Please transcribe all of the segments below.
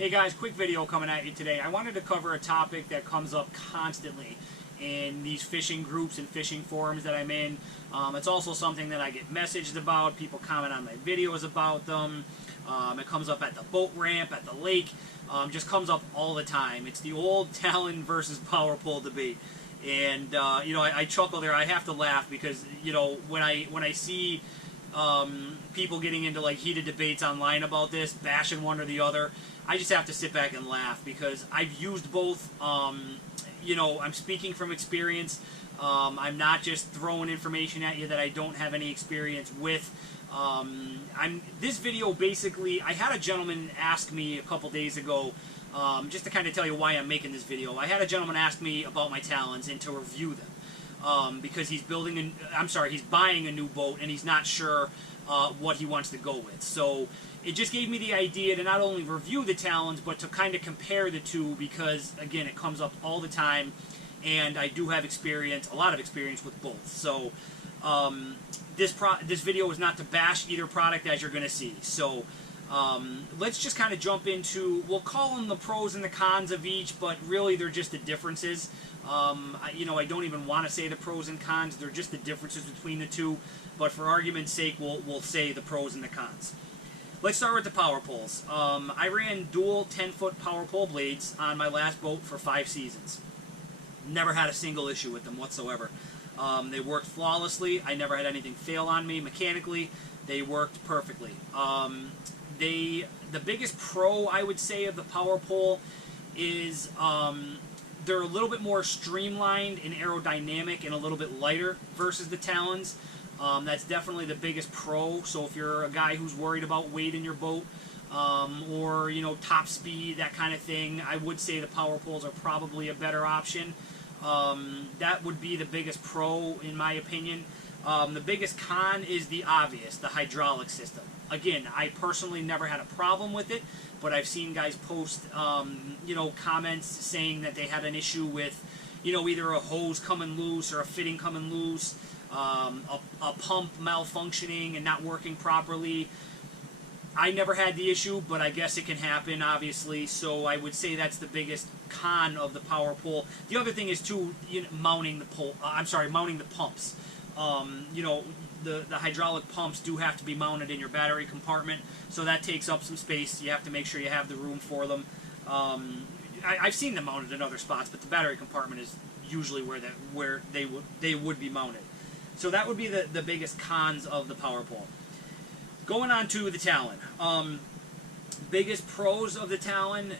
Hey guys, quick video coming at you today. I wanted to cover a topic that comes up constantly in these fishing groups and fishing forums that I'm in. It's also something that I get messaged about. People comment on my videos about them. It comes up at the boat ramp, at the lake. Just comes up all the time. It's the old Talon versus power pole debate. And you know, I chuckle there. I have to laugh because, you know, when I see people getting into like heated debates online about this, bashing one or the other, I just have to sit back and laugh because I've used both. You know, I'm speaking from experience. I'm not just throwing information at you that I don't have any experience with. This video basically, I had a gentleman ask me a couple days ago, just to kind of tell you why I'm making this video. I had a gentleman ask me about my Talons and to review them. Because he's he's buying a new boat and he's not sure what he wants to go with. So it just gave me the idea to not only review the Talons, but to kind of compare the two because, again, it comes up all the time, and I do have experience, a lot of experience with both. So this video is not to bash either product, as you're going to see. So let's just kind of jump into, we'll call them the pros and the cons of each, but really they're just the differences. You know, I don't even want to say the pros and cons, they're just the differences between the two, but for argument's sake, we'll say the pros and the cons. Let's start with the power poles. I ran dual 10-foot power pole blades on my last boat for 5 seasons. Never had a single issue with them whatsoever. They worked flawlessly. I never had anything fail on me mechanically. They worked perfectly. The biggest pro, I would say, of the power pole is they're a little bit more streamlined and aerodynamic and a little bit lighter versus the Talons. That's definitely the biggest pro. So if you're a guy who's worried about weight in your boat, or, you know, top speed, that kind of thing, I would say the power poles are probably a better option. That would be the biggest pro in my opinion. The biggest con is the obvious, the hydraulic system. Again, I personally never had a problem with it, but I've seen guys post, you know, comments saying that they had an issue with, you know, either a hose coming loose or a fitting coming loose, a pump malfunctioning and not working properly. I never had the issue, but I guess it can happen, obviously, so I would say that's the biggest con of the power pole. The other thing is, too, you know, mounting the pumps. You know, the hydraulic pumps do have to be mounted in your battery compartment, so that takes up some space. You have to make sure you have the room for them. I've seen them mounted in other spots, but the battery compartment is usually where they would be mounted. So that would be the biggest cons of the power pole. Going on to the Talon. Biggest pros of the Talon,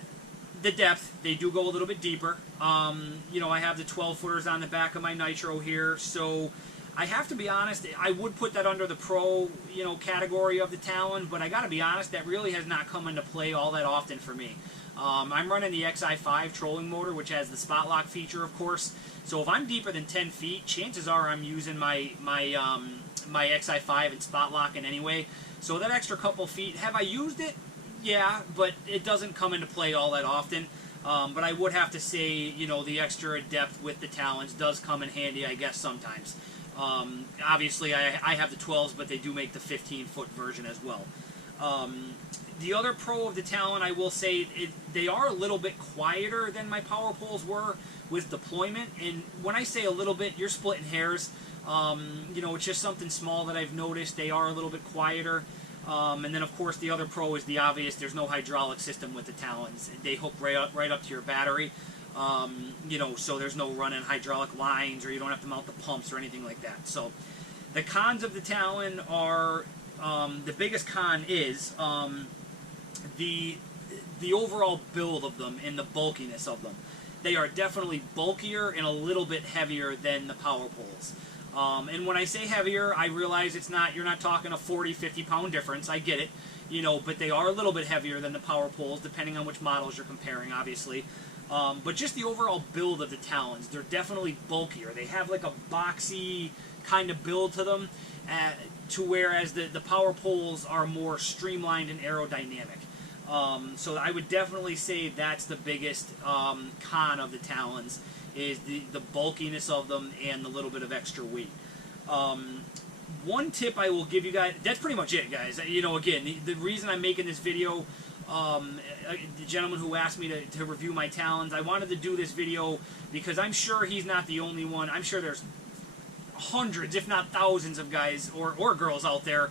the depth. They do go a little bit deeper. You know, I have the 12-footers on the back of my Nitro here, so I have to be honest, I would put that under the pro, you know, category of the Talon, but I got to be honest, that really has not come into play all that often for me. I'm running the XI5 trolling motor, which has the spot lock feature, of course. So if I'm deeper than 10 feet, chances are I'm using my XI5 and spot locking anyway. So that extra couple feet, have I used it? Yeah, but it doesn't come into play all that often. But I would have to say, you know, the extra depth with the Talons does come in handy, I guess, sometimes. Obviously, I have the 12s, but they do make the 15-foot version as well. The other pro of the Talon, I will say, they are a little bit quieter than my power poles were with deployment. And when I say a little bit, you're splitting hairs. You know, it's just something small that I've noticed. They are a little bit quieter. And then, of course, the other pro is the obvious. There's no hydraulic system with the Talons. They hook right up to your battery. You know, so there's no running hydraulic lines, or you don't have to mount the pumps or anything like that. So the cons of the Talon are, the biggest con is the overall build of them and the bulkiness of them. They are definitely bulkier and a little bit heavier than the power poles. And when I say heavier, I realize you're not talking a 40, 50 pound difference. I get it, you know, but they are a little bit heavier than the power poles, depending on which models you're comparing, obviously. But just the overall build of the Talons, they're definitely bulkier. They have like a boxy kind of build to them, whereas the power poles are more streamlined and aerodynamic. So I would definitely say that's the biggest con of the Talons, is the bulkiness of them and the little bit of extra weight. One tip I will give you guys, that's pretty much it, guys. You know, again, the reason I'm making this video, the gentleman who asked me to review my Talons, I wanted to do this video because I'm sure he's not the only one. I'm sure there's hundreds, if not thousands, of guys or girls out there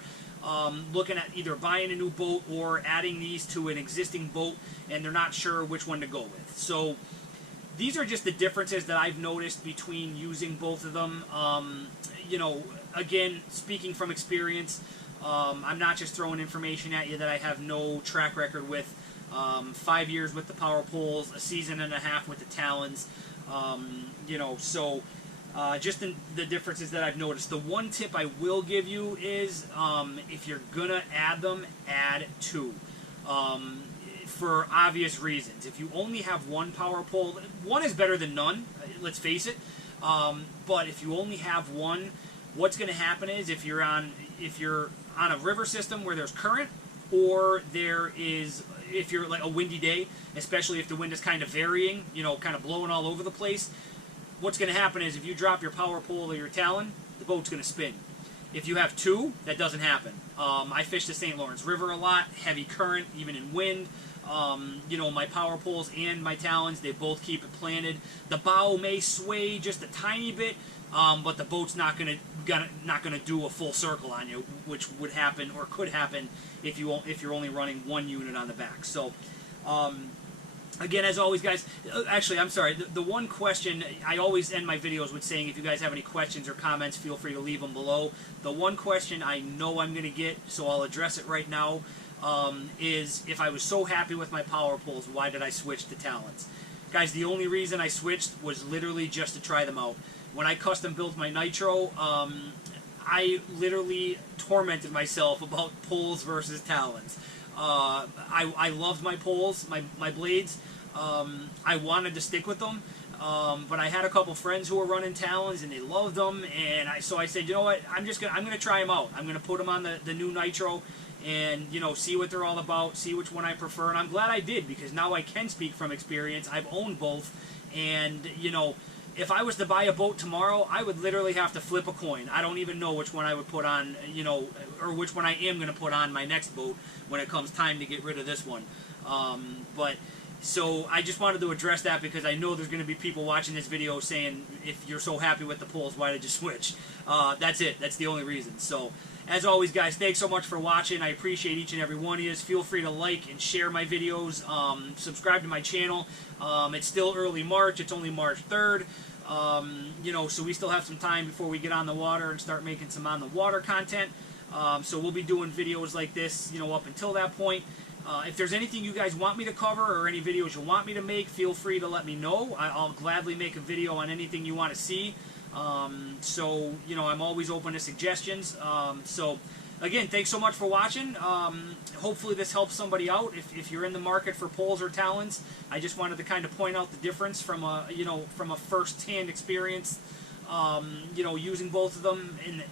looking at either buying a new boat or adding these to an existing boat, and they're not sure which one to go with. So these are just the differences that I've noticed between using both of them. You know, again, speaking from experience, I'm not just throwing information at you that I have no track record with. 5 years with the power poles, a season and a half with the Talons. You know, so just the differences that I've noticed. The one tip I will give you is if you're gonna add them, add two. For obvious reasons. If you only have one power pole, one is better than none, let's face it. But if you only have one, what's going to happen is if you're on a river system where there's current, or if you're like a windy day, especially if the wind is kind of varying, you know, kind of blowing all over the place, what's going to happen is if you drop your power pole or your Talon, the boat's going to spin. If you have two, that doesn't happen. I fish the St. Lawrence River a lot, heavy current, even in wind. You know, my power poles and my Talons, they both keep it planted. The bow may sway just a tiny bit, but the boat's not gonna do a full circle on you, which would happen or could happen if you're only running one unit on the back. So, again, as always, guys. Actually, I'm sorry. The one question I always end my videos with saying, if you guys have any questions or comments, feel free to leave them below. The one question I know I'm gonna get, so I'll address it right now. Is if I was so happy with my power poles, why did I switch to Talons? Guys, the only reason I switched was literally just to try them out. When I custom built my Nitro, I literally tormented myself about poles versus Talons. I loved my poles, my blades. I wanted to stick with them, but I had a couple friends who were running Talons and they loved them, and so I said, you know what, I'm gonna try them out. I'm gonna put them on the new Nitro, and, you know, see what they're all about, see which one I prefer. And I'm glad I did, because now I can speak from experience. I've owned both, and, you know, if I was to buy a boat tomorrow, I would literally have to flip a coin. I don't even know which one I would put on, you know, or which one I am going to put on my next boat when it comes time to get rid of this one. So I just wanted to address that, because I know there's going to be people watching this video saying, if you're so happy with the poles, why did you switch? That's it. That's the only reason. So, as always, guys, thanks so much for watching. I appreciate each and every one of you. Feel free to like and share my videos. Subscribe to my channel. It's still early March. It's only March 3rd. You know, so we still have some time before we get on the water and start making some on the water content. So we'll be doing videos like this, you know, up until that point. If there's anything you guys want me to cover or any videos you want me to make, feel free to let me know. I'll gladly make a video on anything you want to see. So, you know, I'm always open to suggestions. So, again, thanks so much for watching. Hopefully this helps somebody out if you're in the market for poles or Talons. I just wanted to kind of point out the difference from a, you know, from a first-hand experience. You know, using both of them and,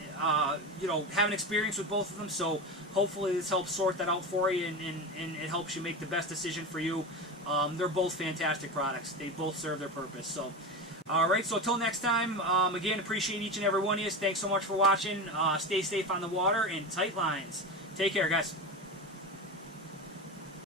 you know, having experience with both of them. So hopefully this helps sort that out for you, and it helps you make the best decision for you. They're both fantastic products. They both serve their purpose. So, alright, so until next time, again, appreciate each and every one of you. Thanks so much for watching. Stay safe on the water and tight lines. Take care, guys.